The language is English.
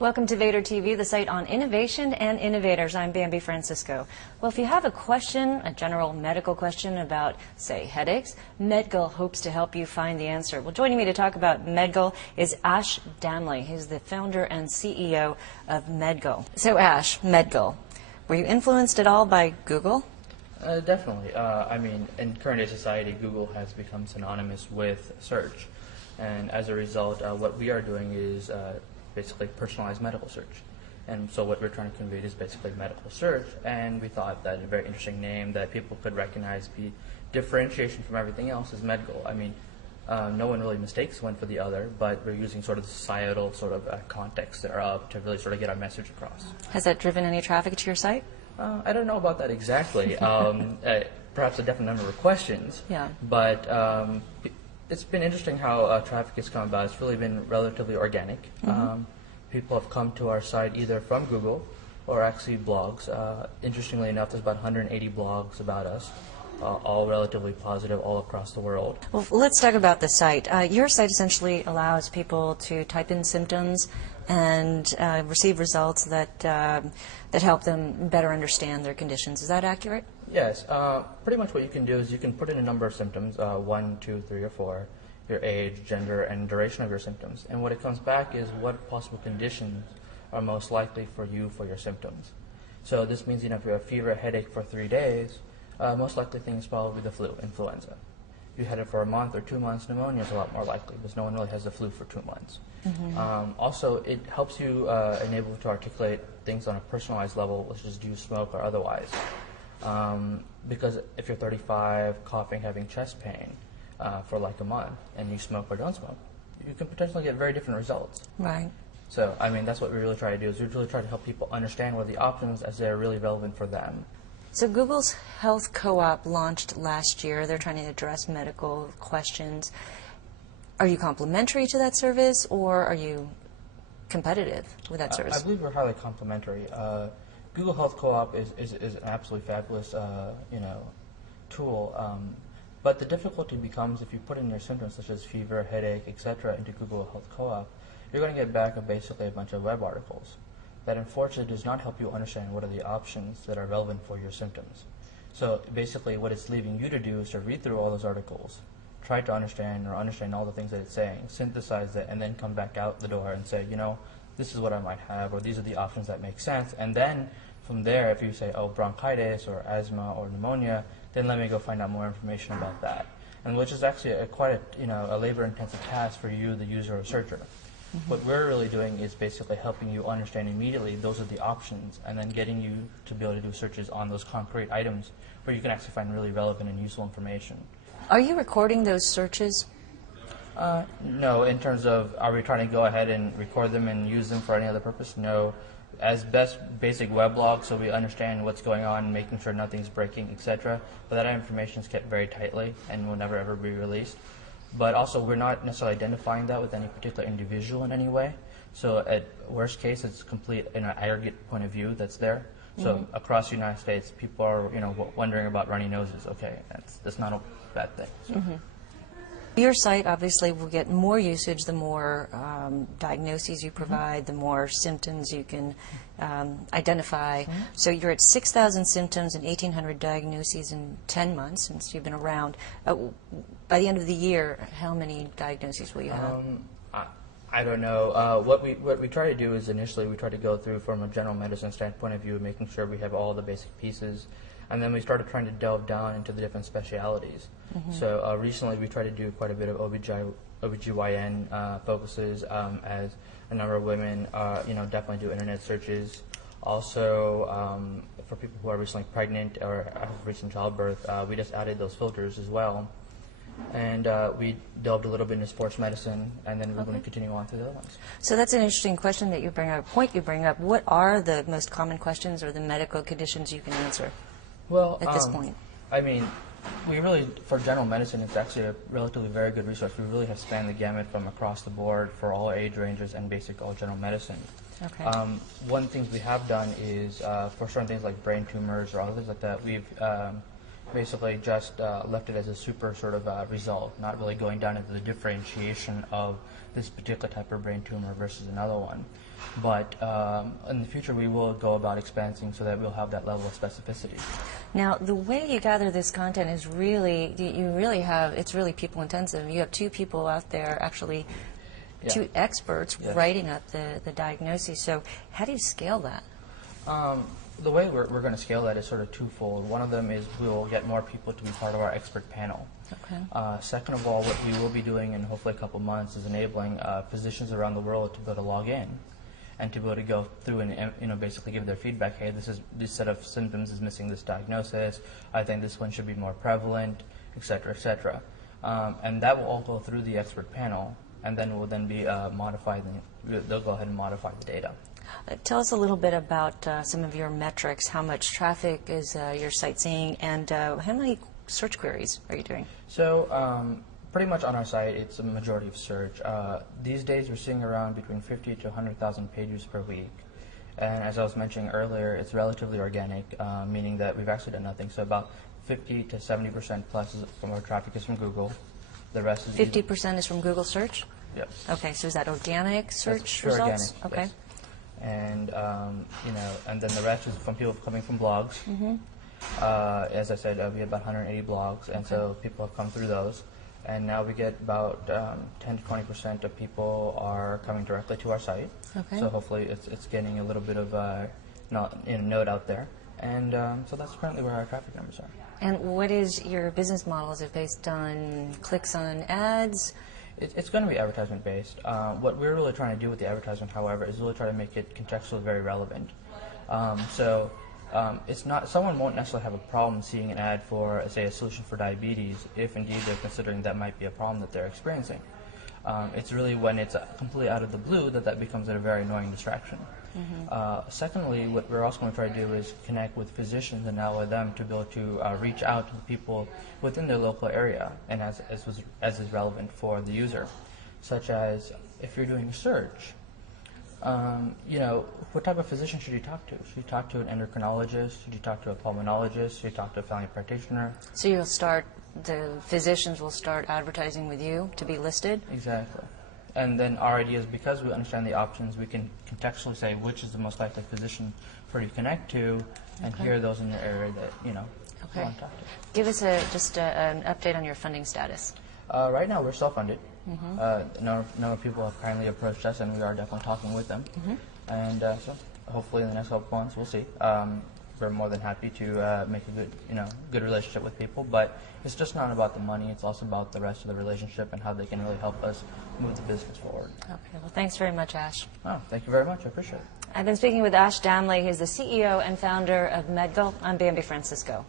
Welcome to Vader TV, the site on innovation and innovators. I'm Bambi Francisco. Well, if you have a question, a general medical question about, say, headaches, MEDgle hopes to help you find the answer. Well, joining me to talk about MEDgle is Ash Damle. He's the founder and CEO of MEDgle. So, Ash, MEDgle, were you influenced at all by Google? Definitely. I mean, in current day society, Google has become synonymous with search. And as a result, what we are doing is basically personalized medical search. And so what we're trying to convey is basically medical search, and we thought that a very interesting name that people could recognize, be differentiation from everything else, is MEDgle. I mean, no one really mistakes one for the other, but we're using sort of the societal sort of context thereof to really sort of get our message across. Has that driven any traffic to your site? I don't know about that exactly. Perhaps a definite number of questions. Yeah. But it's been interesting how traffic has come about. It's really been relatively organic. Mm-hmm. People have come to our site either from Google or actually blogs. Interestingly enough, there's about 180 blogs about us, all relatively positive all across the world. Well, let's talk about the site. Your site essentially allows people to type in symptoms and receive results that help them better understand their conditions. Is that accurate? Yes. Pretty much what you can do is you can put in a number of symptoms, 1, 2, 3, or 4, your age, gender, and duration of your symptoms. And what it comes back is what possible conditions are most likely for you for your symptoms. So this means, if you have fever, headache for 3 days, most likely thing is probably the flu, influenza. If you had it for a month or 2 months, pneumonia is a lot more likely because no one really has the flu for 2 months. Mm-hmm. Also, it helps you enable to articulate things on a personalized level, which is do you smoke or otherwise. Because if you're 35, coughing, having chest pain for like a month, and you smoke or don't smoke, you can potentially get very different results. Right. So, I mean, that's what we really try to do, is we really try to help people understand what are the options as they're really relevant for them. So Google's Health Co-op launched last year. They're trying to address medical questions. Are you complementary to that service, or are you competitive with that service? I believe we're highly complementary. Google Health Co-op is an absolutely fabulous tool, but the difficulty becomes if you put in your symptoms such as fever, headache, etc. into Google Health Co-op, you're going to get back basically a bunch of web articles that unfortunately does not help you understand what are the options that are relevant for your symptoms. So basically what it's leaving you to do is to read through all those articles, try to understand all the things that it's saying, synthesize it, and then come back out the door and say, this is what I might have, or these are the options that make sense. And then from there, if you say, oh, bronchitis or asthma or pneumonia, then let me go find out more information about that. And which is actually quite a labor-intensive task for you, the user or searcher. Mm-hmm. What we're really doing is basically helping you understand immediately those are the options, and then getting you to be able to do searches on those concrete items where you can actually find really relevant and useful information. Are you recording those searches? No, in terms of are we trying to go ahead and record them and use them for any other purpose? No. As best basic weblog, so we understand what's going on, making sure nothing's breaking, etc. But that information is kept very tightly and will never ever be released. But also, we're not necessarily identifying that with any particular individual in any way. So at worst case, it's complete in an aggregate point of view that's there. So mm-hmm. across the United States, people are wondering about runny noses. Okay, that's not a bad thing. So. Mm-hmm. Your site obviously will get more usage the more diagnoses you provide, mm-hmm. the more symptoms you can identify. Mm-hmm. So you're at 6,000 symptoms and 1,800 diagnoses in 10 months since you've been around. By the end of the year, how many diagnoses will you have? I don't know. What we try to do is initially we try to go through from a general medicine standpoint of view, making sure we have all the basic pieces. And then we started trying to delve down into the different specialities. Mm-hmm. So recently we tried to do quite a bit of OBGYN focuses as a number of women definitely do internet searches. Also for people who are recently pregnant or have recent childbirth, we just added those filters as well. And we delved a little bit into sports medicine, and then we're going to continue on to the other ones. So that's an interesting question that you bring up, point you bring up. What are the most common questions or the medical conditions you can answer? Well, at this point, I mean, we really, for general medicine, it's actually a relatively very good resource. We really have spanned the gamut from across the board for all age ranges and basic all general medicine. Okay. One of the things we have done is for certain things like brain tumors or other things like that, we've basically just left it as a super sort of result, not really going down into the differentiation of this particular type of brain tumor versus another one. But in the future, we will go about expanding so that we'll have that level of specificity. Now, the way you gather this content is really, it's really people intensive. You have two people out there, actually, two experts writing up the diagnosis. So how do you scale that? The way we're going to scale that is sort of twofold. One of them is we will get more people to be part of our expert panel. Okay. Second of all, what we will be doing in hopefully a couple months is enabling physicians around the world to be able to log in and to be able to go through and basically give their feedback. Hey, this set of symptoms is missing this diagnosis. I think this one should be more prevalent, et cetera, et cetera. And that will all go through the expert panel, and then will then be modified. They'll go ahead and modify the data. Tell us a little bit about some of your metrics. How much traffic is your site seeing, and how many search queries are you doing? So pretty much on our site, it's a majority of search. These days, we're seeing around between 50 to 100,000 pages per week. And as I was mentioning earlier, it's relatively organic, meaning that we've actually done nothing. So about 50 to 70% plus from our traffic is from Google. The rest is 50% is from Google search? Yes. Okay, so is that organic search That's results? Organic, okay. Yes. And and then the rest is from people coming from blogs. Mm-hmm. As I said, we have about 180 blogs, and so people have come through those. And now we get about 10 to 20% of people are coming directly to our site. Okay. So hopefully it's getting a little bit of note out there. And so that's currently where our traffic numbers are. And what is your business model? Is it based on clicks on ads? It's going to be advertisement based. What we're really trying to do with the advertisement, however, is really try to make it contextually very relevant. It's not, someone won't necessarily have a problem seeing an ad for, say, a solution for diabetes if indeed they're considering that might be a problem that they're experiencing. It's really when it's completely out of the blue that becomes a very annoying distraction. Mm-hmm. Secondly, what we're also going to try to do is connect with physicians and allow them to be able to reach out to the people within their local area and as is relevant for the user, such as if you're doing a search. What type of physician should you talk to? Should you talk to an endocrinologist? Should you talk to a pulmonologist? Should you talk to a family practitioner? So the physicians will start advertising with you to be listed? Exactly. And then our idea is because we understand the options, we can contextually say which is the most likely physician for you to connect to and hear those in your area that, you want to talk to. Give us just an update on your funding status. Right now, we're self-funded. Mm-hmm. A number of people have kindly approached us, and we are definitely talking with them. Mm-hmm. And so hopefully in the next couple months, we'll see. We're more than happy to make a good relationship with people, but it's just not about the money. It's also about the rest of the relationship and how they can really help us move the business forward. Okay, well, thanks very much, Ash. Oh, thank you very much. I appreciate it. I've been speaking with Ash Damle. He's the CEO and founder of MEDgle. I'm Bambi Francisco.